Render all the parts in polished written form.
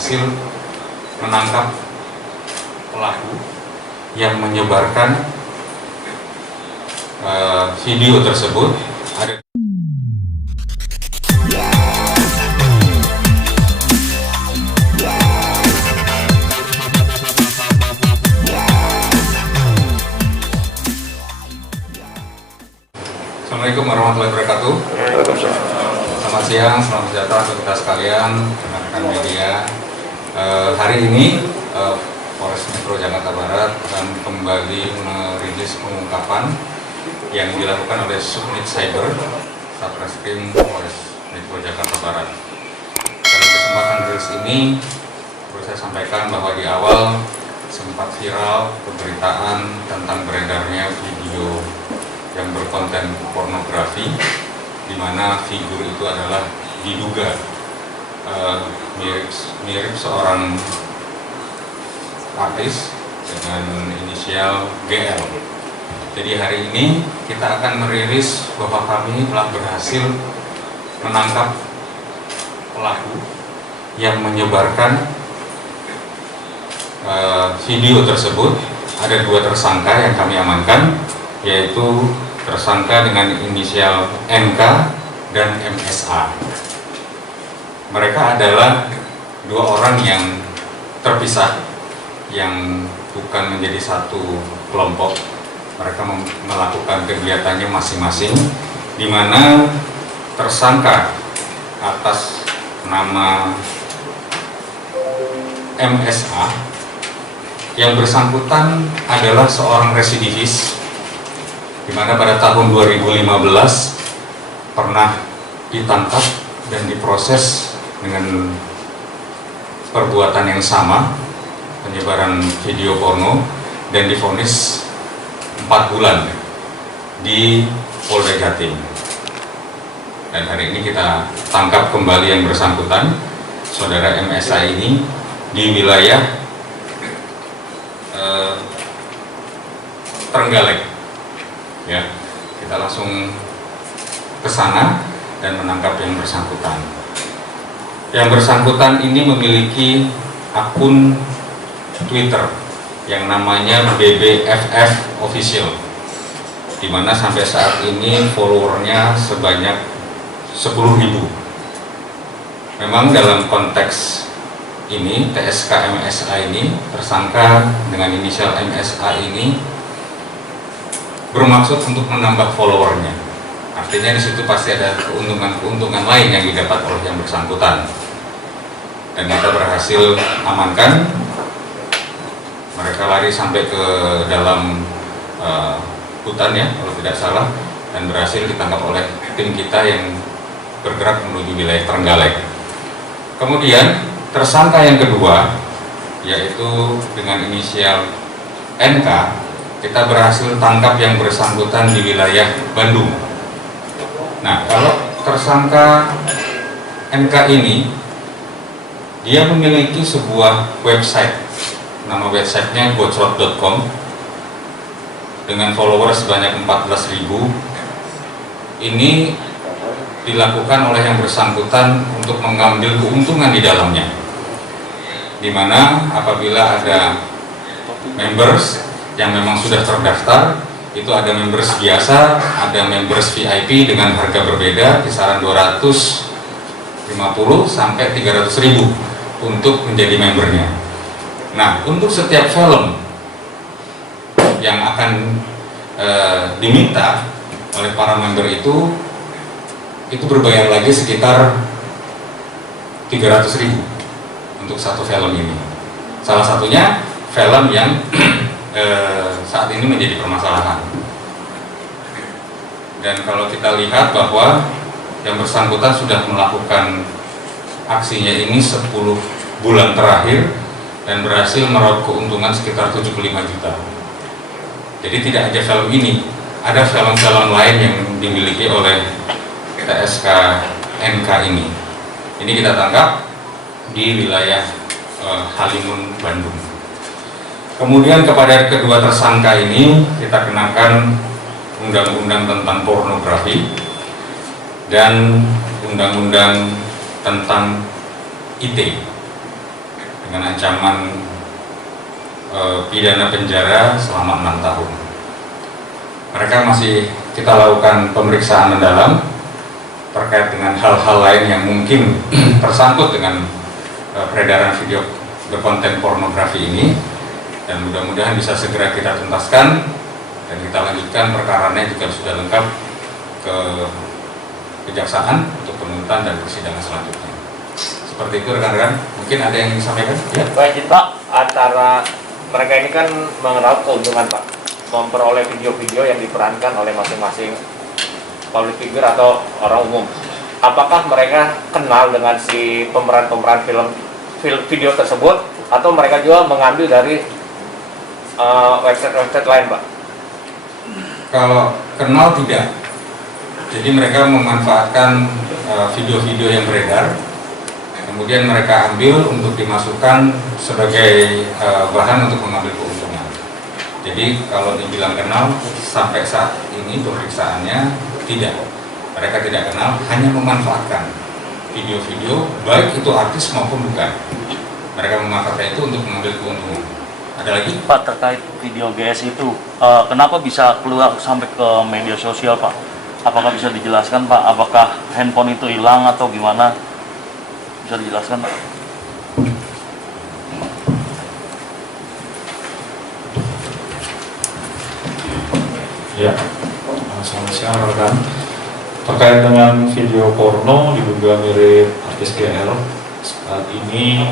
berhasil menangkap pelaku yang menyebarkan video tersebut. Assalamualaikum warahmatullahi wabarakatuh. Selamat siang, selamat sejahtera untuk kita sekalian, rekan-rekan media. Hari ini Polres Metro Jakarta Barat akan kembali merilis pengungkapan yang dilakukan oleh Subnit Cyber Satreskrim Polres Metro Jakarta Barat. Dalam kesempatan rilis ini perlu saya sampaikan bahwa di awal sempat viral pemberitaan tentang beredarnya video yang berkonten pornografi, di mana figur itu adalah diduga mirip seorang artis dengan inisial GL. Jadi hari ini kita akan merilis bahwa kami telah berhasil menangkap pelaku yang menyebarkan video tersebut. Ada 2 tersangka yang kami amankan, yaitu tersangka dengan inisial NK dan MSA. Mereka adalah 2 orang yang terpisah, yang bukan menjadi satu kelompok. Mereka melakukan kegiatannya masing-masing, di mana tersangka atas nama MSA yang bersangkutan adalah seorang residivis, di mana pada tahun 2015 pernah ditangkap dan diproses dengan perbuatan yang sama, penyebaran video porno, dan divonis 4 bulan di Polda Jatim. Dan hari ini kita tangkap kembali yang bersangkutan, saudara MSA ini, di wilayah Trenggalek. Ya, kita langsung ke sana dan menangkap yang bersangkutan. Yang bersangkutan ini memiliki akun Twitter yang namanya BBFF Official, di mana sampai saat ini followernya sebanyak 10.000. Memang dalam konteks ini, TSK MSA ini, tersangka dengan inisial MSA ini bermaksud untuk menambah followernya. Artinya di situ pasti ada keuntungan lain yang didapat oleh yang bersangkutan. Dan kita berhasil amankan. Mereka lari sampai ke dalam hutan, ya, kalau tidak salah, dan berhasil ditangkap oleh tim kita yang bergerak menuju wilayah Trenggalek. Kemudian tersangka yang kedua, yaitu dengan inisial NK, kita berhasil tangkap yang bersangkutan di wilayah Bandung. Nah, kalau tersangka NK ini, dia memiliki sebuah website, nama websitenya gocrot.com, dengan follower sebanyak 14.000. Ini dilakukan oleh yang bersangkutan untuk mengambil keuntungan di dalamnya, di mana apabila ada members yang memang sudah terdaftar, itu ada members biasa, ada members VIP dengan harga berbeda, kisaran 250 sampai 300.000 untuk menjadi membernya. Nah, untuk setiap film yang akan diminta oleh para member itu berbayar lagi sekitar 300.000 untuk satu film ini. Salah satunya film yang saat ini menjadi permasalahan. Dan kalau kita lihat bahwa yang bersangkutan sudah melakukan aksinya ini 10 bulan terakhir dan berhasil meraup keuntungan sekitar 75 juta. Jadi tidak aja film ini, ada film-film lain yang dimiliki oleh TSK NK ini. Ini kita tangkap di wilayah Halimun, Bandung. Kemudian kepada kedua tersangka ini kita kenakan undang-undang tentang pornografi dan undang-undang tentang IT. dengan ancaman pidana penjara selama 6 tahun. Mereka masih kita lakukan pemeriksaan mendalam terkait dengan hal-hal lain yang mungkin tersangkut dengan peredaran video berkonten pornografi ini, dan mudah-mudahan bisa segera kita tuntaskan dan kita lanjutkan perkaranya jika sudah lengkap ke kejaksaan untuk penuntutan dan persidangan selanjutnya. Seperti itu rekan-rekan, mungkin ada yang ingin disampaikan? Ya. Baik Pak, antara mereka ini kan mengeraup keuntungan Pak, memperoleh video-video yang diperankan oleh masing-masing public figure atau orang umum. Apakah mereka kenal dengan si pemeran-pemeran film video tersebut, atau mereka juga mengambil dari website-website lain Pak? Kalau kenal tidak, jadi mereka memanfaatkan video-video yang beredar, kemudian mereka ambil untuk dimasukkan sebagai bahan untuk mengambil keuntungan. Jadi kalau dibilang kenal, sampai saat ini pemeriksaannya tidak, mereka tidak kenal, hanya memanfaatkan video-video, baik itu artis maupun bukan. Mereka memanfaatkan itu untuk mengambil keuntungan. Ada lagi? Pak, terkait video GS itu, kenapa bisa keluar sampai ke media sosial Pak? Apakah bisa dijelaskan Pak, apakah handphone itu hilang atau gimana? Bisa dijelaskan Pak? Ya, selamat siang rekan. Terkait dengan video porno diduga mirip artis GL, saat ini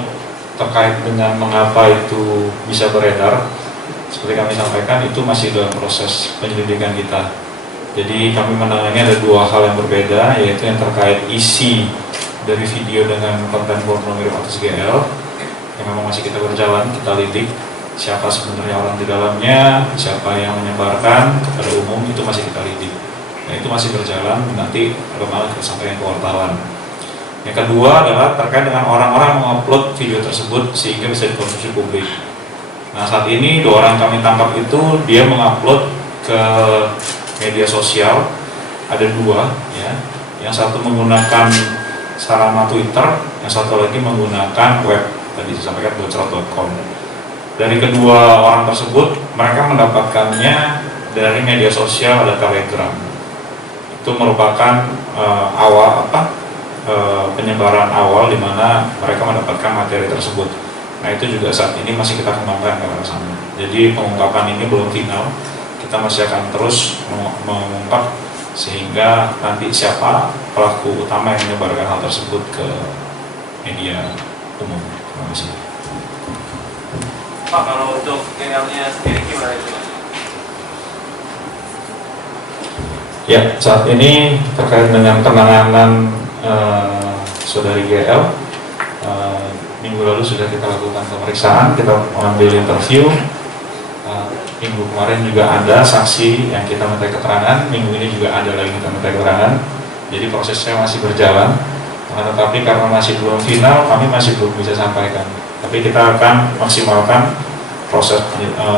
terkait dengan mengapa itu bisa beredar, seperti kami sampaikan itu masih dalam proses penyelidikan kita. Jadi kami menangani ada dua hal yang berbeda, yaitu yang terkait isi dari video dengan konten porno mirip artis GL yang memang masih kita berjalan, kita lidik siapa sebenarnya orang di dalamnya, siapa yang menyebarkan kepada umum, itu masih kita lidik. Nah itu masih berjalan, nanti malah kita sampaikan ke wartawan. Yang kedua adalah terkait dengan orang-orang mengupload video tersebut sehingga bisa dikonsumsi publik. Nah saat ini dua orang kami tangkap itu dia mengupload ke media sosial, ada dua ya. Yang satu menggunakan sarana Twitter, yang satu lagi menggunakan web, tadi disampaikan bocrot.com. Dari kedua orang tersebut, mereka mendapatkannya dari media sosial, ada Telegram. Itu merupakan penyebaran awal di mana mereka mendapatkan materi tersebut. Nah itu juga saat ini masih kita kembangkan ke arah sana. Jadi pengungkapan ini belum final, kita masih akan terus mengungkap sehingga nanti siapa pelaku utama yang menyebarkan hal tersebut ke media umum. Terima kasih. Pak, kalau untuk GL-nya sendiri gimana itu? Ya, saat ini terkait dengan penanganan saudari GL, minggu lalu sudah kita lakukan pemeriksaan, kita mengambil interview. Minggu kemarin juga ada saksi yang kita minta keterangan, minggu ini juga ada lagi kita minta keterangan. Jadi prosesnya masih berjalan, tetapi karena masih belum final, kami masih belum bisa sampaikan. Tapi kita akan maksimalkan proses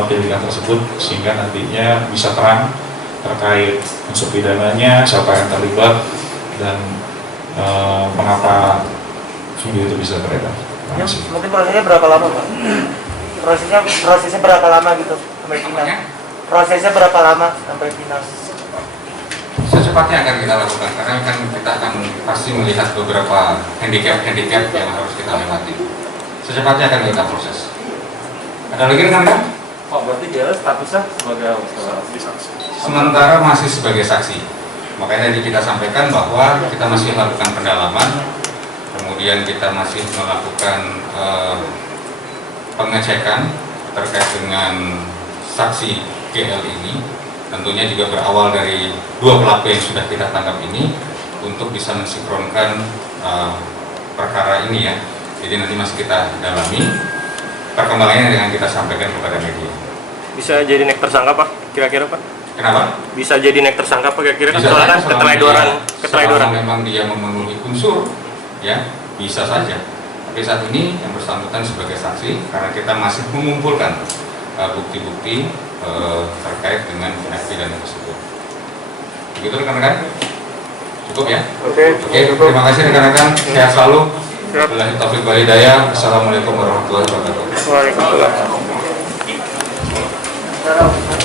penyelidikan tersebut sehingga nantinya bisa terang terkait unsur pidananya, siapa yang terlibat, dan mengapa video itu bisa beredar. Ya, mungkin prosesnya berapa lama Pak? Prosesnya berapa lama gitu sampai final? Prosesnya berapa lama sampai final? Secepatnya akan kita lakukan, karena kan kita akan pasti melihat beberapa handicap yang harus kita lewati. Secepatnya akan kita proses. Ada lagi kan? Pak, berarti dia statusnya sebagai saksi? Sementara masih sebagai saksi. Makanya tadi kita sampaikan bahwa kita masih melakukan pendalaman, kemudian kita masih melakukan pengecekan terkait dengan saksi GL ini. Tentunya juga berawal dari dua pelaku yang sudah kita tangkap ini untuk bisa mensinkronkan perkara ini ya. Jadi nanti masih kita dalami perkembangannya dengan kita sampaikan kepada media. Bisa jadi naik tersangka Pak, kira-kira Pak? Kenapa? Bisa jadi naik tersangka Pak, kira-kira kan Bisa soalnya saja, keteledoran. memang dia memenuhi unsur, ya bisa saja. Tapi saat ini yang bersangkutan sebagai saksi karena kita masih mengumpulkan bukti-bukti terkait dengan tindak pidana tersebut. Begitu rekan-rekan? Cukup ya? Oke. Terima kasih rekan-rekan. Sehat selalu. Wabillahi taufiq wal hidayah. Assalamualaikum warahmatullahi wabarakatuh. Waalaikumsalam.